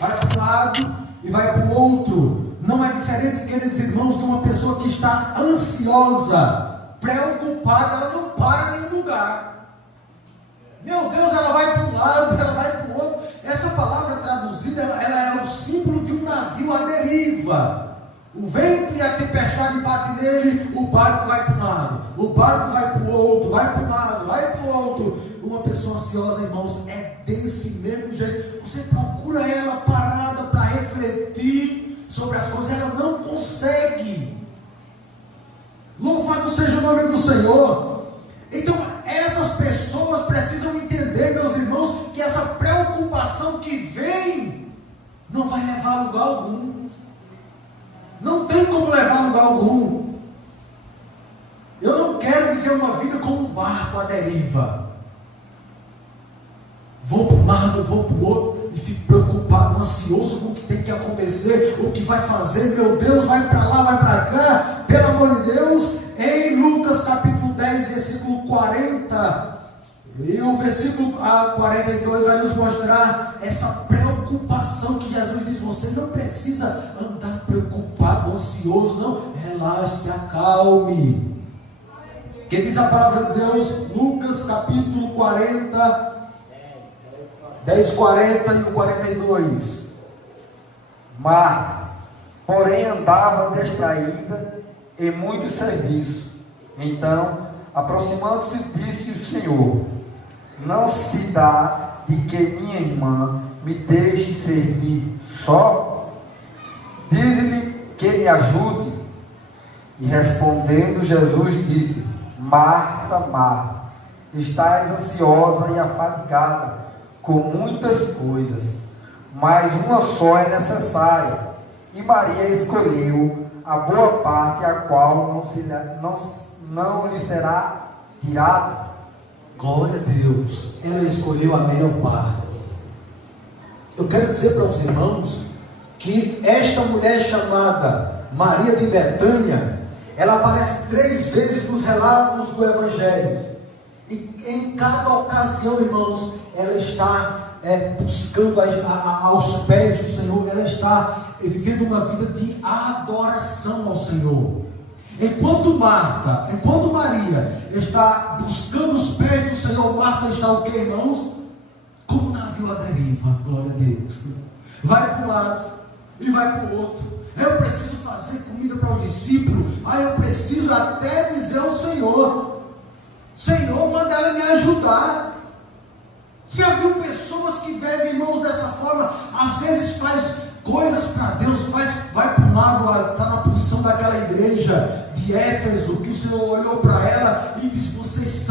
vai para um lado e vai para o outro. Não é diferente, queridos irmãos, de uma pessoa que está ansiosa, preocupada, ela não para em nenhum lugar. Meu Deus, ela vai para um lado, ela vai para o outro. Essa palavra traduzida, ela é o símbolo de um navio à deriva. O vento e a tempestade batem nele, o barco vai para um lado, o barco vai para o outro, vai para um lado, vai para o outro. Uma pessoa ansiosa, irmãos, é desse mesmo jeito. Você procura ela parada para refletir sobre as coisas, ela não consegue. Louvado seja o nome do Senhor. Então, essas pessoas precisam entender, meus irmãos, que essa preocupação que vem não vai levar a lugar algum. Não tem como levar a lugar algum. Eu não quero viver uma vida como um barco à deriva. Vou para um lado, vou para o outro e fico preocupado, ansioso com o que tem que acontecer, o que vai fazer. Meu Deus, vai para lá, vai para cá. Pelo amor de Deus, em Lucas capítulo 10, versículo 40, e o versículo 42 vai nos mostrar essa preocupação que Jesus diz: você não precisa andar preocupado, ansioso, não, relaxe, se acalme. Que diz a palavra de Deus, Lucas capítulo 40, 10, 40 e o 42. Marta, porém, andava distraída em muito serviço. Então, aproximando-se, disse o Senhor: não se dá de que minha irmã me deixe servir só? Dize-lhe que me ajude. E respondendo, Jesus disse: Marta, Marta, estás ansiosa e afadigada com muitas coisas, mas uma só é necessária. E Maria escolheu a boa parte, a qual não lhe será tirada. Glória a Deus, ela escolheu a melhor parte. Eu quero dizer para os irmãos que esta mulher chamada Maria de Betânia, ela aparece 3 vezes nos relatos do Evangelho. E em cada ocasião, irmãos, ela está buscando aos pés do Senhor, ela está vivendo uma vida de adoração ao Senhor. Enquanto Maria está buscando os pés do Senhor, Marta está o que, irmãos? Como um navio à deriva, glória a Deus. Vai para um lado e vai para o outro. Eu preciso fazer comida para o discípulo. Eu preciso até dizer ao Senhor: Senhor, manda ela me ajudar. Já viu pessoas que vivem, irmãos, dessa forma? Às vezes faz coisas para Deus, vai para um lado, está na posição daquela igreja de Éfeso, que o Senhor olhou para ela e disse: vocês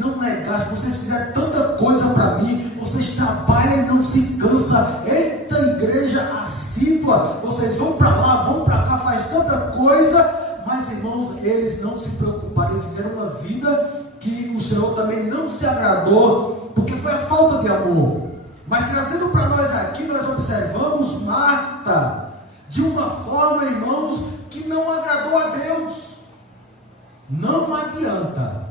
não negaram, vocês fizeram tanta coisa para mim, vocês trabalham e não se cansam. Eita, igreja assídua, vocês vão para lá, vão para cá, faz tanta coisa, mas, irmãos, eles não se preocuparam, eles tiveram uma vida que o Senhor também não se agradou, porque foi a falta de amor. Mas trazendo para nós aqui, nós observamos Marta de uma forma, irmãos, que não agradou a Deus. Não adianta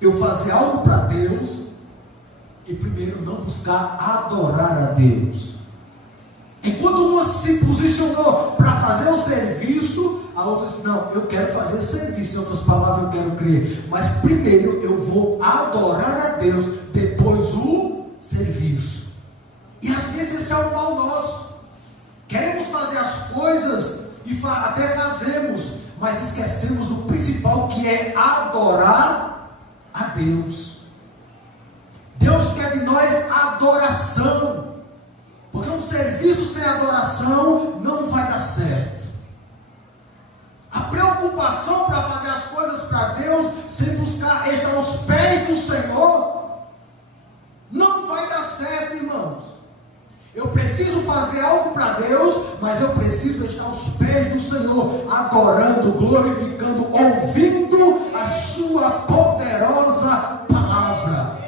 eu fazer algo para Deus e primeiro não buscar adorar a Deus. Enquanto uma se posicionou para fazer o serviço, a outra disse: não, eu quero fazer o serviço, em outras palavras, eu quero crer, mas primeiro eu vou adorar a Deus, depois o serviço. E às vezes esse é um mal nosso. Queremos fazer as coisas e até fazemos, mas esquecemos do principal, que é adorar a Deus. Deus quer de nós adoração, porque um serviço sem adoração não vai dar certo. A preocupação para fazer as coisas para Deus, sem buscar estar aos pés do Senhor, não vai dar certo, irmãos. Eu preciso fazer algo para Deus, mas eu preciso estar aos pés do Senhor, adorando, glorificando, ouvindo a sua poderosa palavra.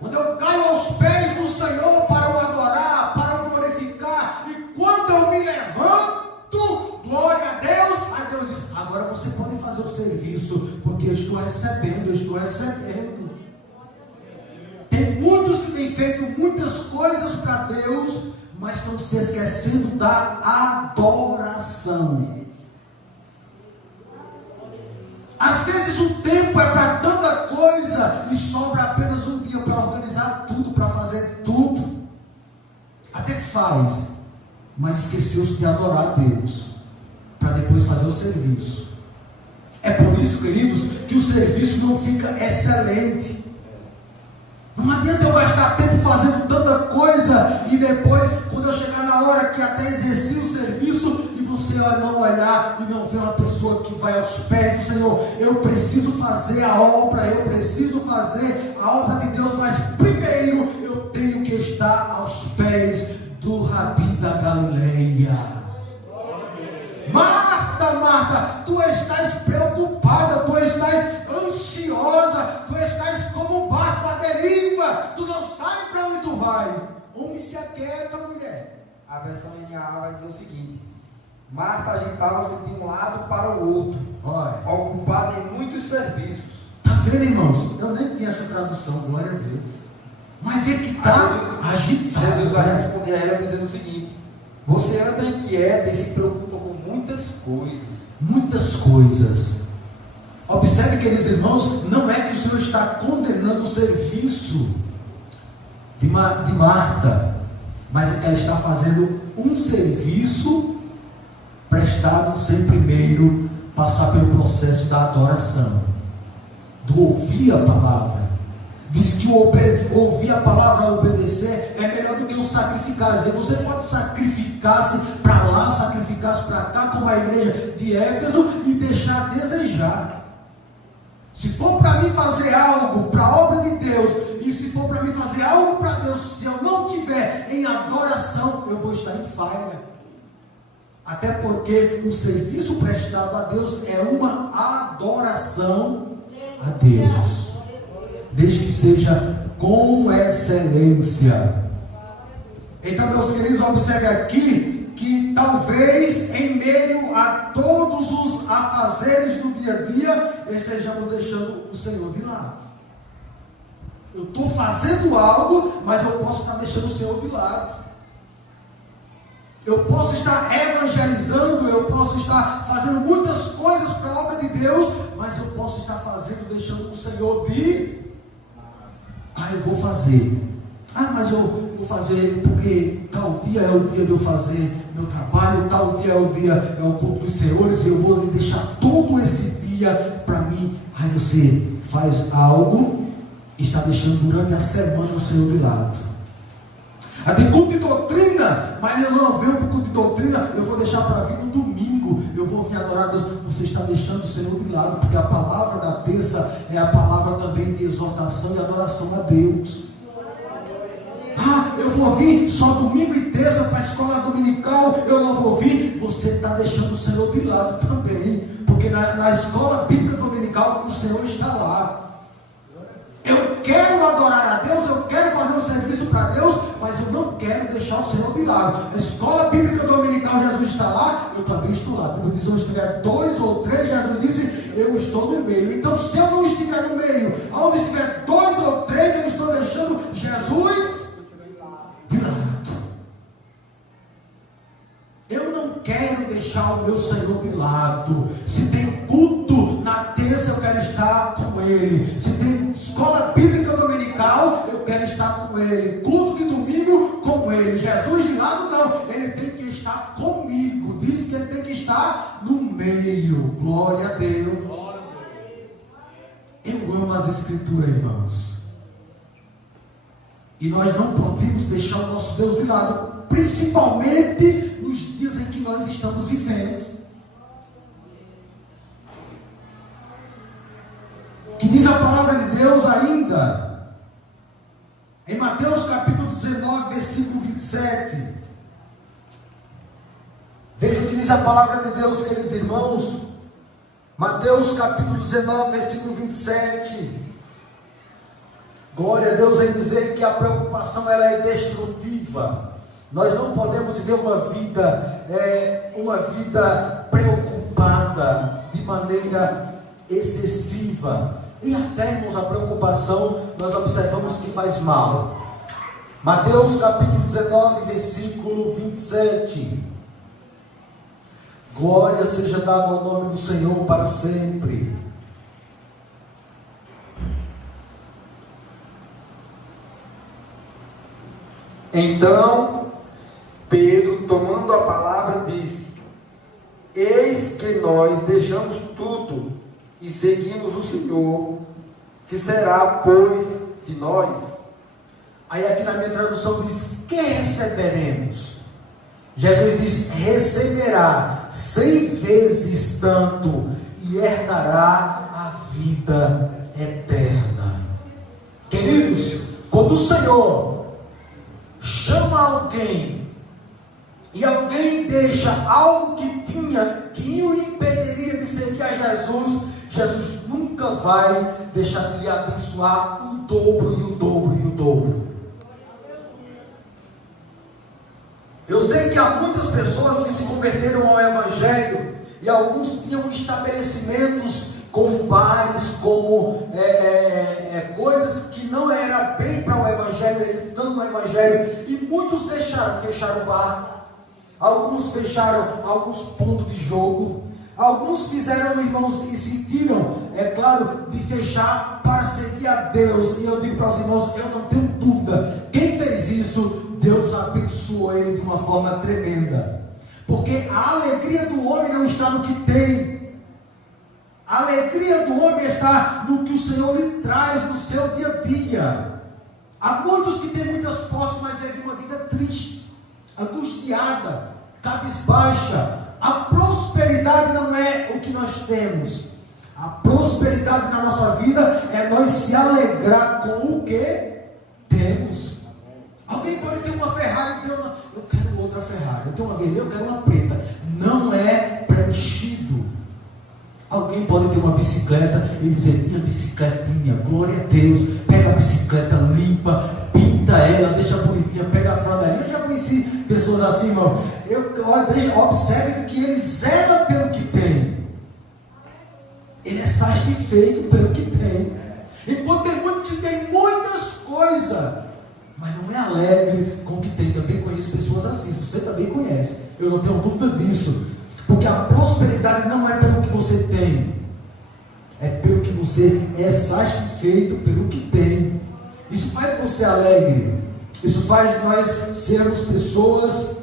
Quando eu caio aos pés do Senhor para o adorar, para o glorificar, e quando eu me levanto, glória a Deus, aí Deus diz: agora você pode fazer o serviço, porque eu estou recebendo. Tem muitos que têm feito muitas coisas para Deus, mas estão se esquecendo da adoração. Às vezes o tempo é para tanta coisa e sobra apenas um dia para organizar tudo, para fazer tudo. Até faz, mas esqueceu-se de adorar a Deus, para depois fazer o serviço. É por isso, queridos, que o serviço não fica excelente. Não adianta eu gastar tempo fazendo tanta coisa e depois, quando eu chegar na hora que até exerci o serviço, e você não olhar e não ver uma pessoa que vai aos pés do Senhor. Eu preciso fazer a obra, eu preciso fazer a obra de Deus, mas primeiro eu tenho que estar aos pés do Rabi da Galileia. Marta, Marta, tu estás preocupada, tu estás ansiosa, tu estás como um barco à deriva, tu não sabe para onde tu vai. Homem, se aquieta, mulher. A versão NAA vai dizer o seguinte: Marta agitava-se de um lado para o outro, ocupada em muitos serviços. Está vendo, irmãos? Eu nem tinha essa tradução, glória a Deus. Mas vê que está agitado. Jesus vai responder a ela dizendo o seguinte: você anda inquieta e se preocupa com muitas coisas. Muitas coisas. Observe, queridos irmãos, não é que o Senhor está condenando o serviço de Marta, mas é que ela está fazendo um serviço prestado sem primeiro passar pelo processo da adoração, do ouvir a palavra. Diz que ouvir a palavra, obedecer, é melhor do que o sacrificar. Você pode sacrificar-se para lá, sacrificar-se para cá, como a igreja de Éfeso, e deixar a desejar. Se for para mim fazer algo para a obra de Deus, e se for para mim fazer algo para Deus, se eu não tiver em adoração, eu vou estar em falha. Até porque o serviço prestado a Deus é uma adoração a Deus, desde que seja com excelência. Então, meus queridos, observe aqui que talvez em meio a todos os afazeres do dia a dia, estejamos deixando o Senhor de lado. Eu estou fazendo algo, mas eu posso estar deixando o Senhor de lado. Eu posso estar evangelizando, eu posso estar fazendo muitas coisas para a obra de Deus, mas eu posso estar fazendo, deixando o Senhor de... eu vou fazer. Mas eu vou fazer porque tal dia é o dia de eu fazer meu trabalho, tal dia é o culto dos senhores, e eu vou deixar todo esse dia para mim. Aí você faz algo, está deixando durante a semana o Senhor de lado. Tem culto de doutrina, mas eu não venho para o culto de doutrina, eu vou deixar para vir no domingo, eu vou vir adorar a Deus. Você está deixando o Senhor de lado, porque a palavra da terça é a palavra também de exortação e adoração a Deus. Eu vou vir só domingo e terça para a escola dominical, eu não vou vir. Você está deixando o Senhor de lado também, porque na escola bíblica dominical o Senhor está lá. Eu quero adorar a Deus, eu quero fazer um serviço para Deus, mas eu não quero deixar o Senhor de lado. A escola bíblica dominical, Jesus está lá, eu também estou lá. Quando diz onde estiver 2 ou 3, Jesus disse, eu estou no meio. Então, se eu não estiver no meio, onde estiver 2 ou 3, eu estou deixando Jesus de lado. Eu não quero deixar o meu Senhor de lado. Se tem culto na terça, eu quero estar com Ele. Se tem escola bíblica dominical, eu quero estar com Ele. Culto de domingo, com Ele. Jesus de lado, não. Ele tem que estar comigo. Diz que Ele tem que estar no meio. Glória a Deus. Eu amo as Escrituras, irmãos. E nós não podemos deixar o nosso Deus de lado, principalmente nos dias em que nós estamos vivendo. Que diz a palavra de Deus ainda, em Mateus capítulo 19, versículo 27. Veja o que diz a palavra de Deus, queridos irmãos. Mateus capítulo 19, versículo 27. Glória a Deus em dizer que a preocupação ela é destrutiva. Nós não podemos viver uma vida preocupada de maneira excessiva. E até, irmãos, a preocupação nós observamos que faz mal. Mateus capítulo 19, versículo 27. Glória seja dada ao nome do Senhor para sempre. Então Pedro, tomando a palavra, disse: eis que nós deixamos tudo e seguimos o Senhor. Que será, pois, de nós? Aí aqui na minha tradução diz: que receberemos? Jesus diz: receberá 100 vezes tanto e herdará a vida eterna. Queridos, quando o Senhor chama alguém e alguém deixa algo que tinha, que o impediria de seguir a Jesus, Jesus nunca vai deixar de lhe abençoar o dobro e o dobro e o dobro. Eu sei que há muitas pessoas que se converteram ao Evangelho e alguns tinham estabelecimentos como bares, como coisas que não era bem para o Evangelho, estando no Evangelho, e muitos fecharam o bar, alguns fecharam alguns pontos de jogo, alguns fizeram, irmãos, e sentiram, é claro, de fechar para servir a Deus. E eu digo para os irmãos, eu não tenho dúvida, quem fez isso, Deus abençoou ele de uma forma tremenda, porque a alegria do homem não está no que tem, a alegria do homem está no que o Senhor lhe traz no seu dia a dia. Há muitos que têm muitas posses, mas vivem uma vida triste, angustiada, cabisbaixa. A prosperidade não é o que nós temos. A prosperidade na nossa vida é nós se alegrar com o que temos. Alguém pode ter uma Ferrari e dizer: eu quero outra Ferrari, eu tenho uma vermelha, eu quero uma preta. Não é preenchido. Alguém pode ter uma bicicleta e dizer: minha bicicletinha, glória a Deus. Pega a bicicleta limpa, pinta ela, deixa bonitinha, pega a fraldaria. Eu já conheci pessoas assim, irmão. Observe que ele zela pelo que tem. Ele é satisfeito pelo que tem. Enquanto tem muitos que tem muitas coisas, mas não é alegre com o que tem. Também conheço pessoas assim, você também conhece, eu não tenho dúvida disso, porque a prosperidade não é pelo que você tem, é pelo que você é satisfeito pelo que tem. Isso faz você alegre, isso faz nós sermos pessoas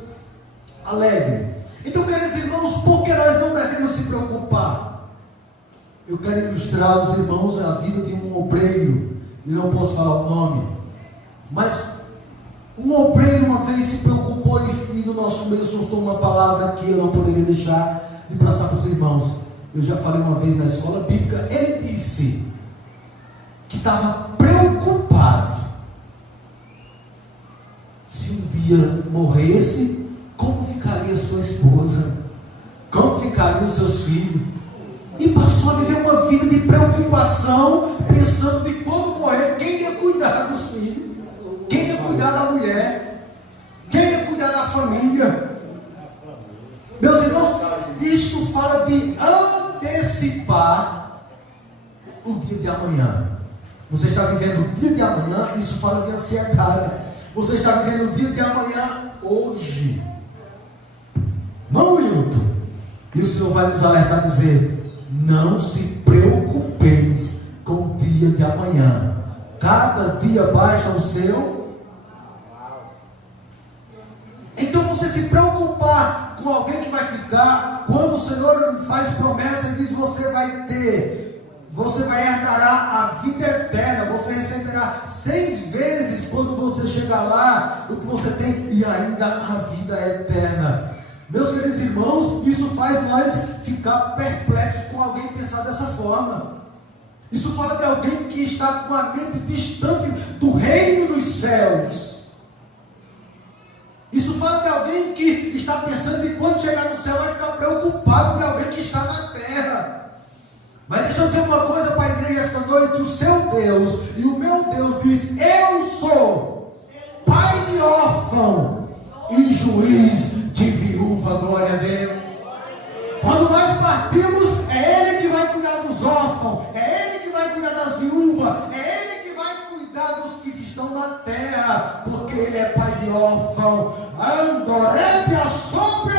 alegres. Então, queridos irmãos, por que nós não devemos se preocupar? Eu quero ilustrar aos irmãos a vida de um obreiro, e não posso falar o nome, mas um obreiro uma vez se preocupou e no nosso meio soltou uma palavra que eu não poderia deixar de passar para os irmãos. Eu já falei uma vez na escola bíblica. Ele disse que estava preocupado se um dia morresse, como ficaria sua esposa, como ficariam seus filhos, e passou a viver uma vida de preocupação, pensando de quando morrer, quem ia cuidar dos filhos, quem ia cuidar da mulher, quem ia cuidar da família. Meus irmãos, isto fala de antecipar o dia de amanhã. Você está vivendo o dia de amanhã, isso fala de ansiedade. Você está vivendo o dia de amanhã hoje, não Milton. E o Senhor vai nos alertar, dizer: não se preocupeis com o dia de amanhã, cada dia basta o seu. Então você se preocupar com alguém que vai ficar, quando o Senhor faz promessa e diz: você vai ter, você vai herdar a vida eterna, você receberá 6 vezes quando você chegar lá o que você tem, e ainda a vida eterna. Meus queridos irmãos, isso faz nós ficar perplexos com alguém pensar dessa forma. Isso fala de alguém que está com a mente distante do reino dos céus. Isso fala de alguém que está pensando que quando chegar no céu vai ficar preocupado de alguém que está na terra. Mas deixa eu dizer uma coisa para a igreja esta noite: o seu Deus e o meu Deus diz: eu sou pai de órfão e juiz de viúva. Glória a Deus. Quando nós partimos, é Ele que vai cuidar dos órfãos, é Ele que vai cuidar das viúvas, é Ele que vai cuidar dos que estão na terra, porque ele é pai de órfão. Andorébia sobre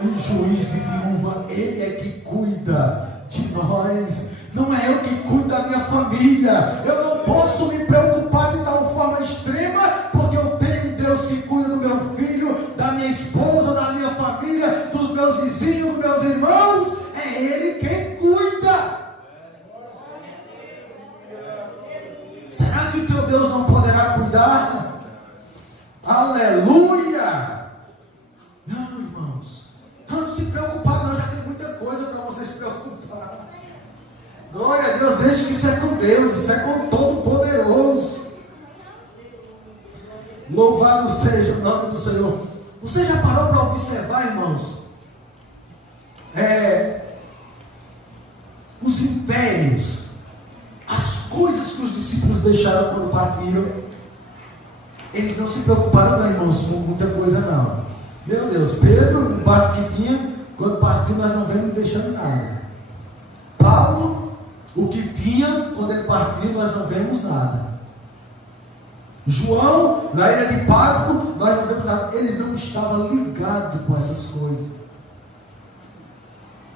e juiz de viúva, ele é que cuida de nós. Não é eu que cuido da minha família. Eu não posso me preocupar de tal forma extrema, porque eu tenho um Deus que cuida do meu filho, da minha esposa, da minha família, dos meus vizinhos, dos meus irmãos. É Ele quem cuida. Será que o teu Deus não poderá cuidar? Aleluia! Não, irmãos, não se preocupar, não, já tem muita coisa para você se preocupar. Glória a Deus, desde que isso é com Deus, isso é com Todo-Poderoso. Louvado seja o nome do Senhor. Você já parou para observar, irmãos? Os impérios, as coisas que os discípulos deixaram quando partiram, eles não se preocuparam, não, irmãos, com muita coisa, não. Meu Deus, Pedro, o barco que tinha, quando partiu, nós não vemos deixando nada. Paulo, o que tinha, quando ele partiu, nós não vemos nada. João, na ilha de Patmos, nós não vemos nada. Eles não estavam ligados com essas coisas.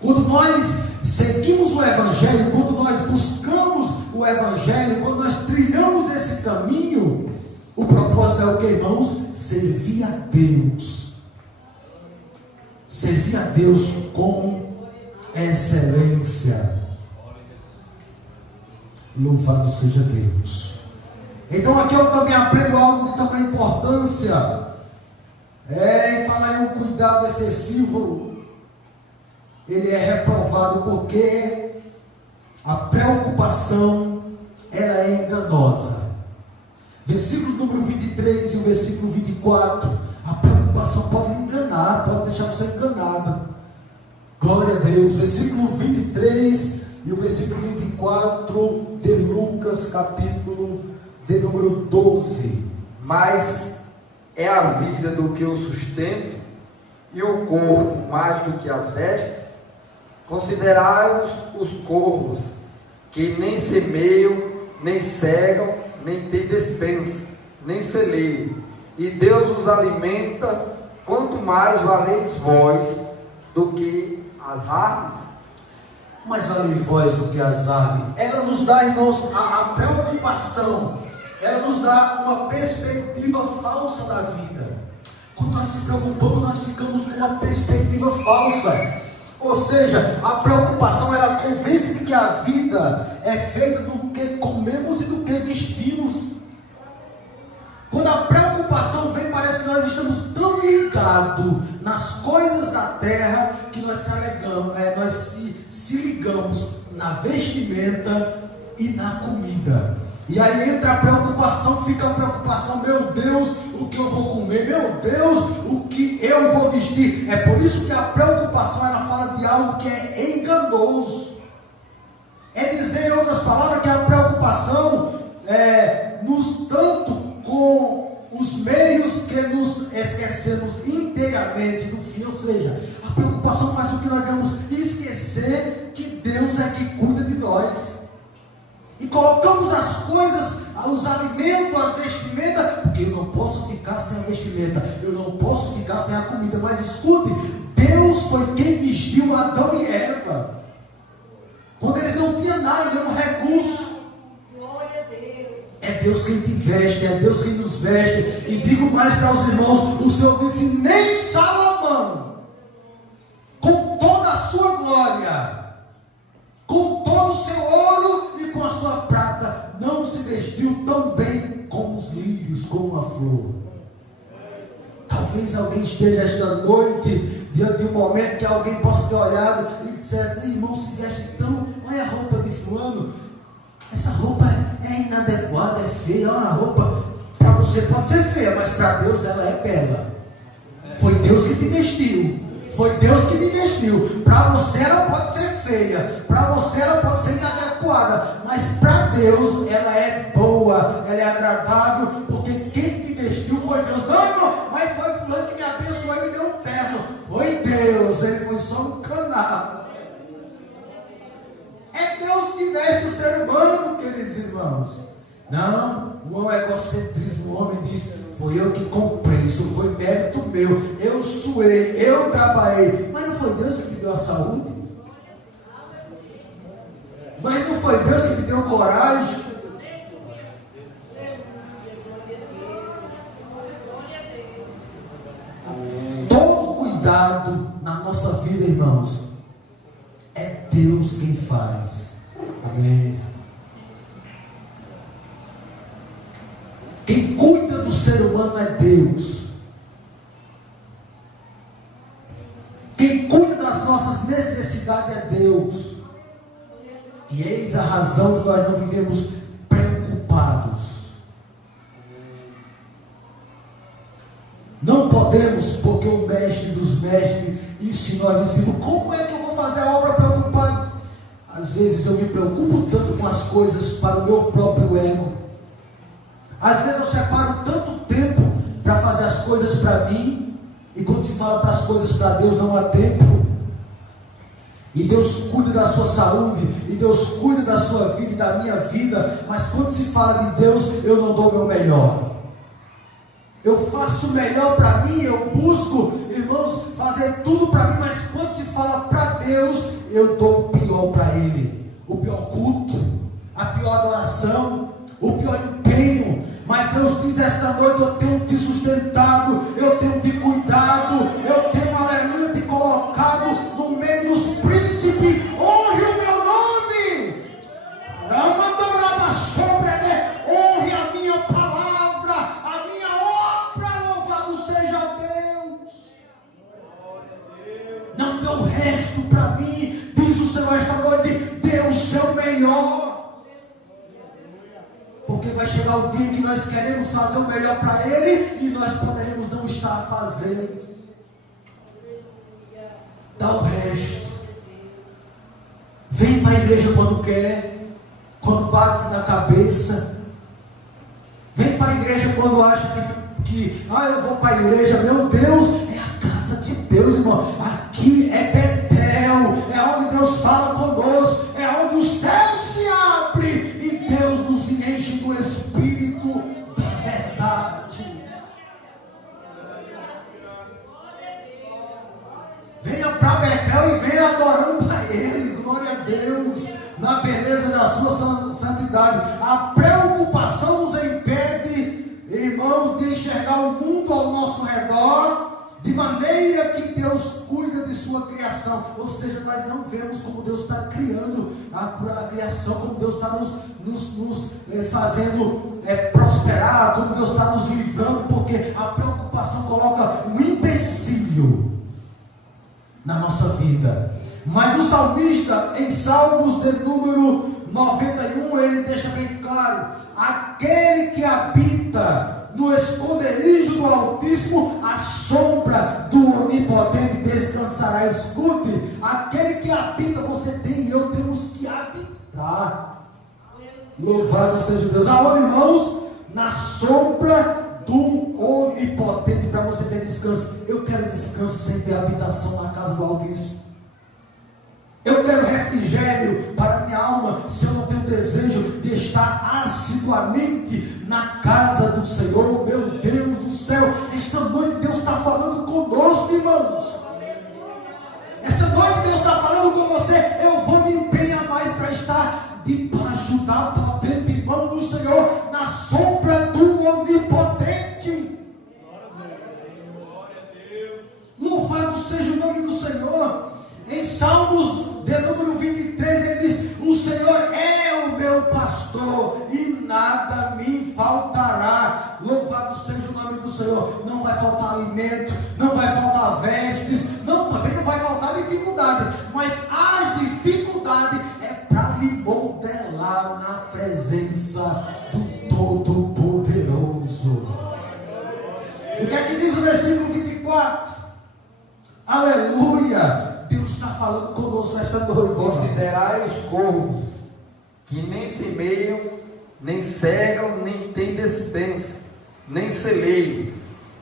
Quando nós seguimos o Evangelho, quando nós buscamos o Evangelho, quando nós trilhamos esse caminho, o propósito é o que, irmãos? Servir a Deus. Servir a Deus com excelência. Louvado seja Deus. Então aqui eu também aprendo algo de tamanha importância. Em falar em um cuidado excessivo, ele é reprovado porque a preocupação, ela é enganosa. Versículo número 23 e o versículo 24. A preocupação pode me enganar, pode deixar você enganado. Glória a Deus. Versículo 23 e o versículo 24 de Lucas, capítulo de número 12. Mas é a vida do que o sustento, e o corpo mais do que as vestes. Considerai-vos os corvos, que nem semeiam, nem cegam, nem têm despensa, nem celeiam, e Deus os alimenta. Quanto mais valeis vós do que as aves? Mas vale vós do que as aves. Ela nos dá, irmãos, a preocupação. Ela nos dá uma perspectiva falsa da vida. Quando nós nos preocupamos, nós ficamos com uma perspectiva falsa. Ou seja, a preocupação, ela convence de que a vida é feita do que comemos e do que vestimos. Quando a preocupação vem, parece que nós estamos tão ligados nas coisas da terra, que nós se ligamos na vestimenta e na comida. E aí entra a preocupação, fica a preocupação, meu Deus, o que eu vou comer, meu Deus, o que eu vou vestir. É por isso que a preocupação, ela fala de algo que é enganoso. É dizer, em outras palavras, que a preocupação nos tanto com os meios que nos esquecemos inteiramente do fim. Ou seja, a preocupação faz com que nós vamos esquecer que Deus é que cuida de nós. E colocamos as coisas, os alimentos, as vestimentas, porque eu não posso ficar sem a vestimenta, eu não posso ficar sem a comida. Mas escute, Deus foi quem vestiu Adão e Eva, quando eles não tinham nada, nenhum recurso. Glória a Deus. É Deus quem te veste, é Deus quem nos veste. E digo mais para os irmãos, o Senhor disse, nem Salomão, com toda a sua glória, com todo o seu ouro e com a sua prata, não se vestiu tão bem como os lírios, como a flor. Talvez alguém esteja esta noite diante de um momento que alguém possa ter olhado e disser, irmão, se veste tão, olha a roupa de fulano, essa roupa é inadequada, é feia, é uma roupa, para você pode ser feia, mas para Deus ela é bela. Foi Deus que te vestiu. Foi Deus que me vestiu. Para você ela pode ser feia, para você ela pode ser inadequada, mas para Deus ela é boa, ela é agradável, porque quem te vestiu foi Deus. Não, irmão, mas foi fulano que me abençoou e me deu um terno. Foi Deus, ele foi só um canal. É Deus que veste o ser humano, queridos irmãos. Não, não é egocentrismo. O homem diz: foi eu que comprei, isso foi mérito meu, eu suei, eu trabalhei. Mas não foi Deus que te deu a saúde? Mas não foi Deus que te deu coragem? Todo cuidado na nossa vida, irmãos, é Deus quem faz. Amém. Quem cuida do ser humano é Deus. Quem cuida das nossas necessidades é Deus. E eis a razão que nós não vivemos preocupados. Não podemos, porque o mestre dos mestres ensinou a discípulos: como é que eu vou fazer a obra preocupado? Às vezes eu me preocupo tanto com as coisas para o meu próprio ego. Às vezes eu separo tanto tempo para fazer as coisas para mim, e quando se fala para as coisas para Deus, não há tempo. E Deus cuida da sua saúde, e Deus cuida da sua vida e da minha vida, mas quando se fala de Deus, eu não dou o meu melhor. Eu faço o melhor para mim, eu busco, irmãos, fazer tudo para mim, mas quando se fala para Deus, eu dou o pior para Ele, o pior culto, a pior adoração, o pior empenho. Mas Deus diz: esta noite eu tenho te sustentado, eu tenho te cuidado, eu tenho, aleluia, te colocado no meio dos príncipes. Honre o meu nome, honre a minha palavra, a minha obra. Louvado seja Deus. Não dê o resto para mim, diz o Senhor esta noite. Dê o seu melhor. Porque vai chegar o dia que nós queremos fazer o melhor para Ele, e nós poderemos não estar fazendo. Dá o resto. Vem para a igreja quando quer, quando bate na cabeça. Vem para a igreja quando acha que eu vou para a igreja. Meu Deus, é a casa de Deus, irmão. Aqui é Betel, é onde Deus fala conosco, é onde o céu se abre e Deus nos enche do Espírito da verdade. Venha para Betel e venha adorando a Ele. Glória a Deus, na beleza da sua santidade. A preocupação nos impede, irmãos, de enxergar o mundo ao nosso redor de maneira que Deus cuida de sua criação. Ou seja, nós não vemos como Deus está criando a criação, como Deus está nos fazendo prosperar, como Deus está nos livrando, porque a preocupação coloca um empecilho na nossa vida. Mas o salmista, em Salmos de número 91, ele deixa bem claro: aquele que habita no esconderijo do Altíssimo, a sombra do Onipotente descansará. Escute, aquele que habita, você tem e eu temos que habitar. Louvado seja Deus. Aonde, irmãos? Na sombra do Onipotente, para você ter descanso. Eu quero descanso sem ter habitação na casa do Altíssimo. Eu quero refrigério para minha alma se eu não tenho desejo de estar assiduamente na casa do Senhor. Meu Deus do céu, esta noite Deus está falando conosco, irmãos. Esta noite Deus está falando com você. Eu vou me empenhar mais para estar debaixo da potente mão do Senhor, na sombra do Onipotente. Louvado seja o nome do Senhor. Em Salmos de número 23, ele diz: o Senhor é o meu pastor e nada me faltará. Louvado seja o nome do Senhor. Não vai faltar alimento, não vai faltar vestes, também não vai faltar dificuldade, mas as dificuldades é para lhe modelar na presença do Todo-Poderoso. O que é que diz o versículo 24? Aleluia! Deus está falando conosco nesta noite. Considerai os corvos, que nem semeiam, nem cegam, nem têm despensa, nem celeiam,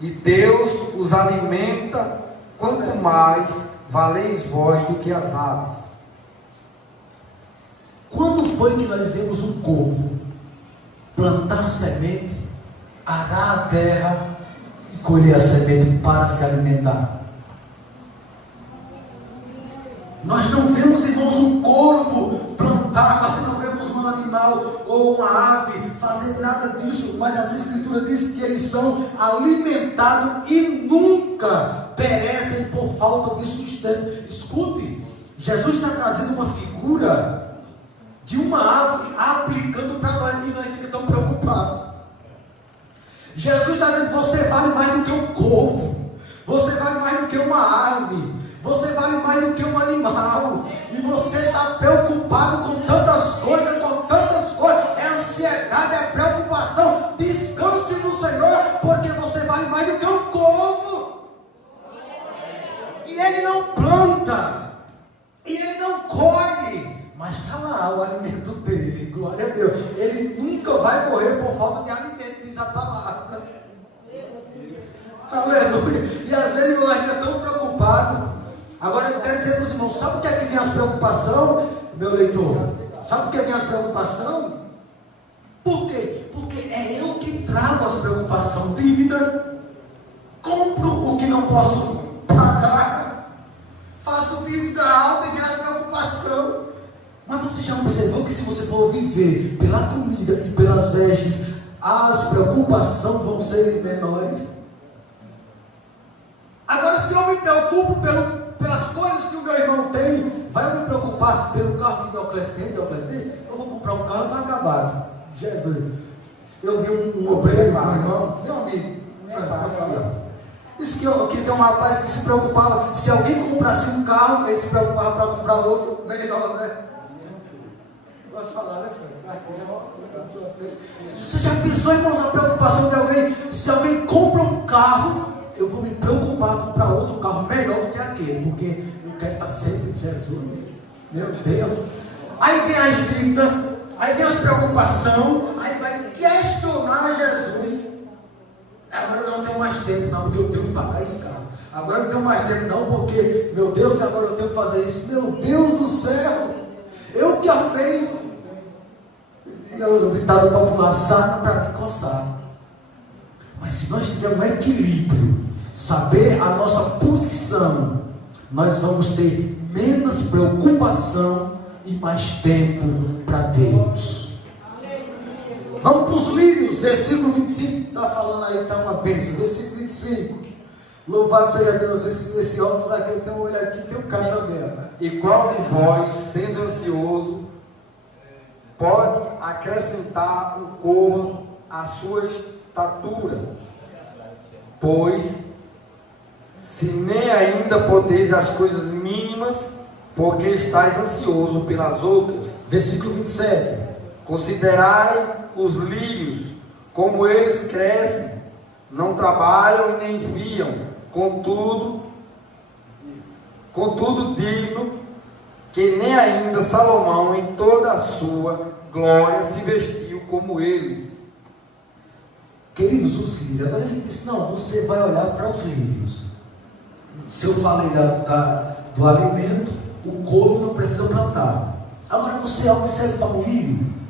e Deus os alimenta. Quanto mais valeis vós do que as aves. Quando foi que nós vimos um corvo plantar semente, arar a terra e colher a semente para se alimentar. Nós não vemos, irmãos, um corvo plantar, nós não vemos um animal ou uma ave fazer nada disso, mas as Escrituras dizem que eles são alimentados e nunca perecem por falta de sustento. Escute, Jesus está trazendo uma figura de uma árvore aplicando para nós e nós ficamos tão preocupados. Jesus está dizendo: você vale mais do que um corvo, você vale mais do que uma ave, você vale mais do que um animal, e você está preocupado com tantas coisas, é ansiedade, é preocupação. Descanse no Senhor, porque você vale mais do que um corvo. E ele não planta, e ele não colhe, mas está lá o alimento dele, glória a Deus. Ele nunca vai morrer por falta de alimento, diz a palavra. Aleluia. E às vezes nós ficamos tão preocupados. Agora eu quero dizer para os irmãos, sabe o que é que vem as preocupações, meu leitor? Sabe o que vem as preocupações? Por quê? Porque é eu que trago as preocupações. Dívida, compro o que não posso pagar, faço dívida alta e vem as preocupações. Mas você já observou que se você for viver pela comida e pelas vestes, as preocupações vão ser menores? Agora, se eu me preocupo pelas coisas que o meu irmão tem, vai me preocupar pelo carro que Diocles tem? Eu vou comprar um carro, está acabado. Jesus, eu vi um obreiro, um irmão, meu amigo, posso falar? Disse que tem um rapaz que se preocupava, se alguém comprasse um carro, ele se preocupava para comprar outro melhor, né? Posso falar, né, Fred? Você já pensou, irmãos, a preocupação de alguém? Se alguém compra um carro, eu vou me preocupar em comprar outro carro melhor do que aquele, porque eu quero estar sempre em Jesus. Meu Deus. Aí vem as dívidas, aí vem as preocupações, aí vai questionar Jesus. Agora eu não tenho mais tempo, não, porque eu tenho que pagar esse carro. Agora eu não tenho mais tempo, não, porque, meu Deus, agora eu tenho que fazer isso. Meu Deus do céu, eu que arrumei. O ditado popular, saco para me coçar. Mas se nós tivermos um equilíbrio, saber a nossa posição, nós vamos ter menos preocupação e mais tempo para Deus. Vamos para os lírios, versículo 25, está falando aí, está uma bênção, versículo 25. Louvado seja Deus, esse óculos aqui, eu tenho um olho aqui, tem um cara também. Né? E qual de vós, sendo ansioso, pode acrescentar um côvado à sua estatura? Pois, se nem ainda podeis as coisas mínimas, porque estáis ansioso pelas outras. Versículo 27. Considerai os lírios, como eles crescem, não trabalham e nem fiam, contudo digo que nem ainda Salomão em toda a sua glória se vestiu como eles. Queridos, os lírios, agora a gente disse, não, você vai olhar para os lírios. Se eu falei do alimento, o corvo não precisa plantar. Agora você observa para o lírio.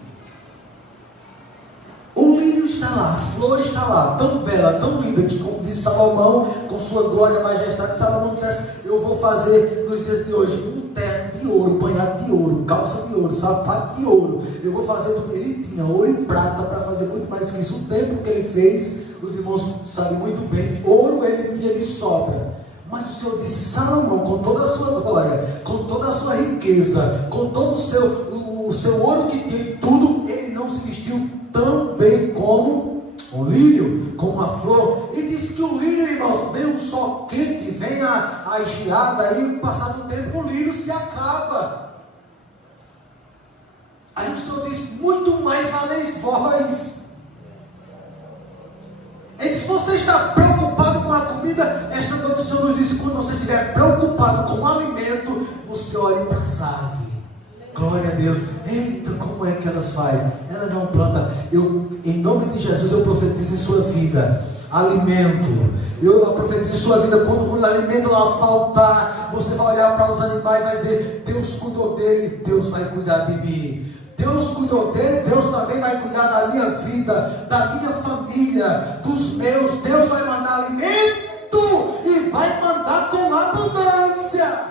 O lírio está lá, a flor está lá, tão bela, tão linda, que como disse Salomão, com sua glória e majestade, Salomão dissesse, eu vou fazer nos dias de hoje um terno de ouro, banhado de ouro, calça de ouro, sapato de ouro, eu vou fazer tudo. Ele tinha ouro e prata para fazer muito mais que isso. O tempo que ele fez, os irmãos sabem muito bem, ouro ele tinha de sobra. Mas o Senhor disse, Salomão, com toda a sua glória, com toda a sua riqueza, com todo o seu ouro que tinha, tudo, ele não se vestiu tão bem como o lírio, como a flor. E disse que o lírio, irmãos, vem um sol quente, vem a geada, aí o passar do tempo o lírio se acaba. Aí o Senhor diz, muito mais valeis vós. Ele diz, você está preocupado com a comida? Esta noite o Senhor nos diz, quando você estiver preocupado com o alimento, você olhe para as aves. Glória a Deus. Eita, como é que elas fazem? Elas não plantam. Em nome de Jesus, eu profetizo em sua vida alimento. Eu profetizo em sua vida, quando o alimento lá faltar, você vai olhar para os animais e vai dizer, Deus cuidou dele, Deus vai cuidar de mim. Deus cuidou dele, Deus está também vai cuidar da minha vida, da minha família, dos meus. Deus vai mandar alimento e vai mandar com abundância.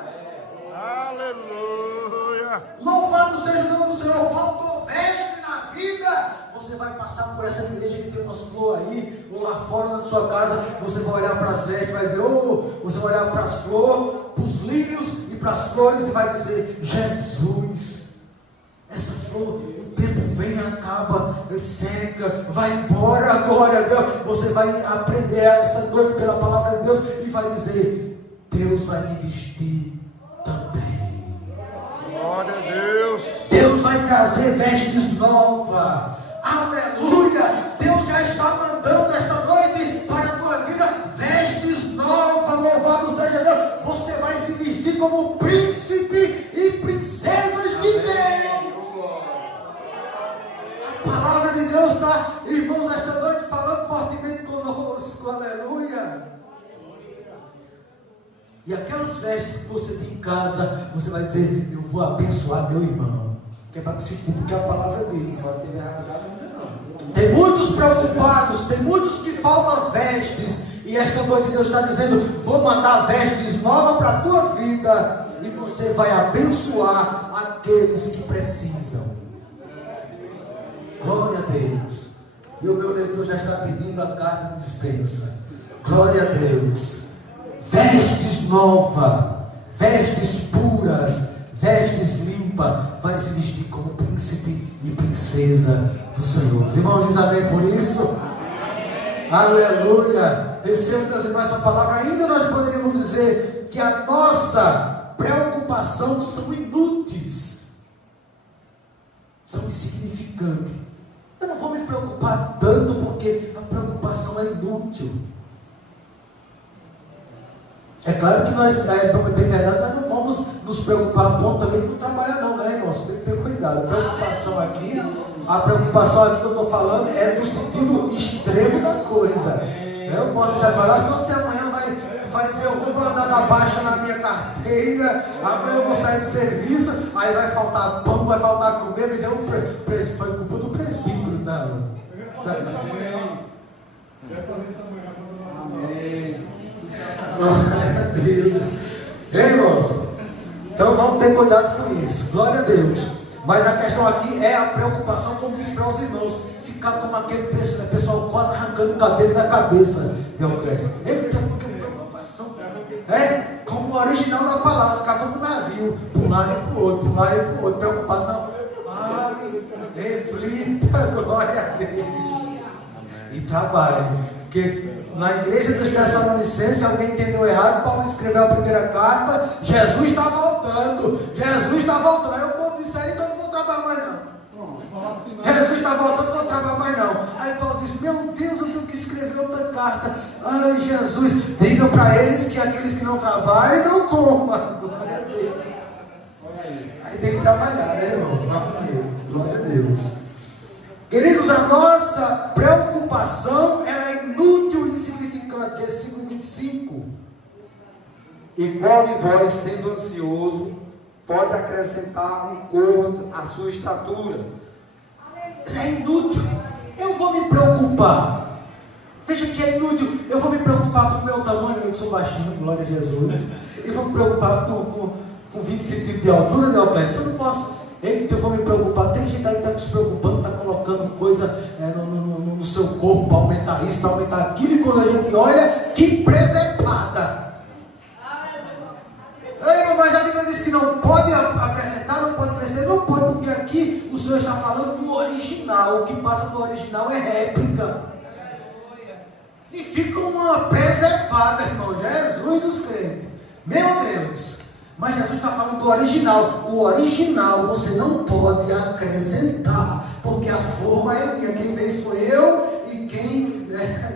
Aleluia. Louvado seja o nome do Senhor. Faltou veste na vida. Você vai passar por essa igreja que tem umas flores aí, ou lá fora na sua casa, você vai olhar para as vestes, vai dizer, você vai olhar para as flores, para os lírios e para as flores e vai dizer, Jesus, essa flor, o tempo vem, acaba, seca, vai embora, glória a Deus. Você vai aprender essa noite pela palavra de Deus e vai dizer, Deus vai me vestir também. Glória a Deus. Deus vai trazer vestes novas. Aleluia! Deus já está mandando esta noite para a tua vida vestes novas. Louvado seja Deus. Você vai se vestir como príncipe e princesas de Deus. A palavra de Deus está, irmãos, esta noite falando fortemente conosco. Aleluia! E aquelas vestes que você tem em casa, você vai dizer, eu vou abençoar meu irmão. Que é para que se cumpra o que a palavra diz. Tem muitos preocupados, tem muitos que faltam vestes. E esta noite Deus está dizendo, vou mandar vestes novas para a tua vida. E você vai abençoar aqueles que precisam. Glória a Deus. E o meu leitor já está pedindo a carta de dispensa. Glória a Deus. Vestes novas, vestes puras, vestes limpas, vai se vestir como príncipe e princesa do Senhor. Os irmãos dizem amém por isso? Amém. Aleluia. Recebo das irmãs essa palavra. Ainda nós poderíamos dizer que a nossa preocupação são inúteis, são insignificantes. Eu não vou me preocupar tanto porque a preocupação é inútil. É claro que nós, bem verdade, nós não vamos nos preocupar a ponto também de não trabalhar não, né, irmãos? Tem que ter cuidado. A preocupação aqui que eu estou falando é no sentido extremo da coisa. Eu posso deixar falar, se você amanhã vai dizer, eu vou mandar dar baixa na minha carteira, amanhã eu vou sair de serviço, aí vai faltar pão, vai faltar comer, vai dizer, foi culpa do presbítero, não. Amém. Glória a Deus. Irmãos, então vamos ter cuidado com isso. Glória a Deus. Mas a questão aqui é a preocupação, como disse para os irmãos, ficar como aquele pessoal quase arrancando o cabelo da cabeça. Deoclésio. Eita, porque preocupação é como o original da palavra, ficar como um navio, para um lado e para o outro, para um lado e para o outro, preocupado não. Pare, reflita, glória a Deus. E trabalhe. Porque na igreja dos Tessalonicenses, alguém entendeu errado, Paulo escreveu a primeira carta, Jesus está voltando. Jesus está voltando. Aí o povo disse, então eu não vou trabalhar mais não. Jesus está voltando, não vou trabalhar mais não. Aí Paulo disse, meu Deus, eu tenho que escrever outra carta. Ai Jesus, diga para eles que aqueles que não trabalham, não comam. Glória a Deus. Aí tem que trabalhar, né, irmãos? Glória a Deus. Queridos, a nossa preocupação ela é inútil e insignificante. Versículo 25. E qual de vós, sendo ansioso, pode acrescentar um côvado à sua estatura? Isso é inútil. Eu vou me preocupar. Veja que é inútil. Eu vou me preocupar com o meu tamanho, eu sou baixinho, glória a Jesus. Eu vou me preocupar com 20 centímetros de altura, Deoclésio. Eu não posso. Eita, eu vou me preocupar. Tem gente aí que está se preocupando, está colocando coisa no seu corpo para aumentar isso, para aumentar aquilo. E quando a gente olha, que presepada. Ei, mas a Bíblia diz que não pode acrescentar, não pode crescer, não pode, porque aqui o Senhor está falando do original. O que passa do original é réplica. E fica uma presepada, irmão. Jesus dos crentes. Meu Deus. Mas Jesus está falando do original. O original você não pode acrescentar, porque a forma é minha. Quem fez foi eu e quem,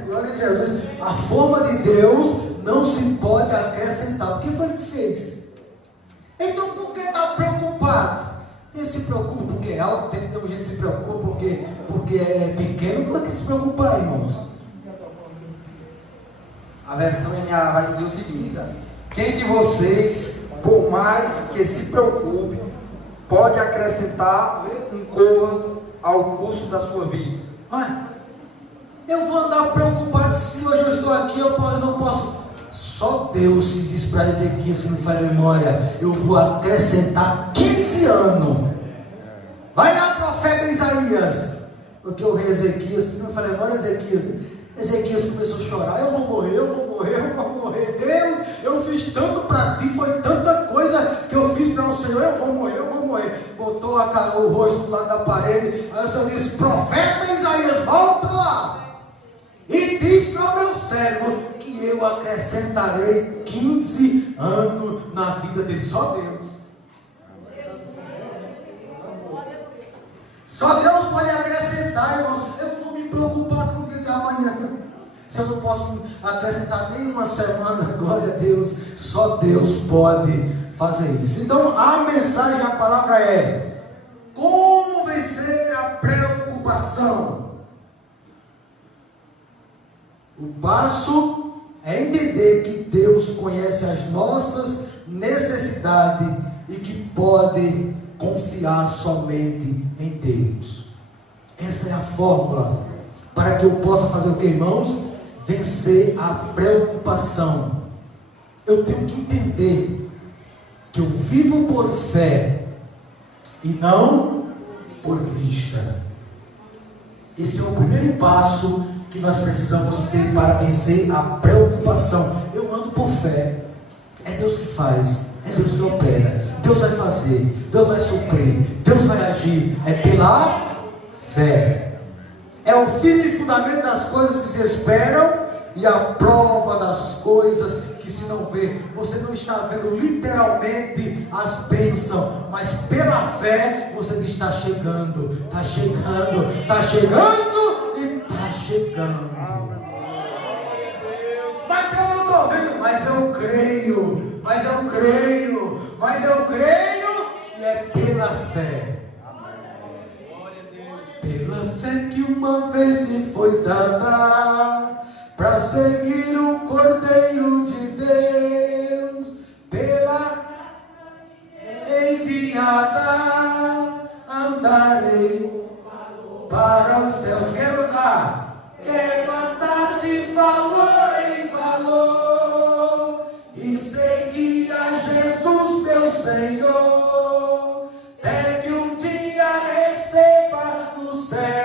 glória a Jesus. A forma de Deus não se pode acrescentar. Porque foi o que fez. Então por que está preocupado? Ele se preocupa porque é alto. Tem gente que se preocupa porque é pequeno. Por que se preocupar, irmãos? A versão NA vai dizer o seguinte: quem de vocês, por mais que se preocupe, pode acrescentar um côvado ao curso da sua vida. Olha, eu vou andar preocupado se hoje eu estou aqui, eu não posso. Só Deus se diz para Ezequias, se me faz memória, eu vou acrescentar 15 anos. Vai lá, profeta Isaías. Porque o rei Ezequias, se me faz memória, Ezequias começou a chorar. Eu vou morrer, eu vou morrer, eu vou morrer. Deus, eu fiz tanto para ti, foi tanta coisa que eu fiz para o Senhor. Eu vou morrer, eu vou morrer. Botou o rosto do lado da parede. Aí o Senhor disse: profeta Isaías, volta lá e diz para o meu servo que eu acrescentarei 15 anos na vida dele. Só Deus. Só Deus pode acrescentar, irmãos. Eu vou me preocupar com o dia de amanhã. Se eu não posso acrescentar nem uma semana, glória a Deus. Só Deus pode fazer isso. Então a mensagem, a palavra é: como vencer a preocupação? O passo é entender que Deus conhece as nossas necessidades e que pode confiar somente em Deus. Essa é a fórmula para que eu possa fazer o que, irmãos? Vencer a preocupação. Eu tenho que entender que eu vivo por fé e não por vista. Esse é o primeiro passo que nós precisamos ter para vencer a preocupação. Eu ando por fé. É Deus que faz, é Deus que opera. Deus vai fazer, Deus vai suprir, Deus vai agir. É pela fé. É o firme fundamento das coisas que se esperam e a prova das coisas que se não vê. Você não está vendo literalmente as bênçãos, mas pela fé você diz: está chegando, está chegando, está chegando e está chegando. Mas eu não estou vendo, mas eu creio, mas eu creio, mas eu creio, e é pela fé. Pela fé que uma vez me foi dada, para seguir o Cordeiro de Deus, pela enviada, andarei para os céus. Quero andar, quero andar de valor em valor, e seguir a Jesus meu Senhor, até que um dia receba no céu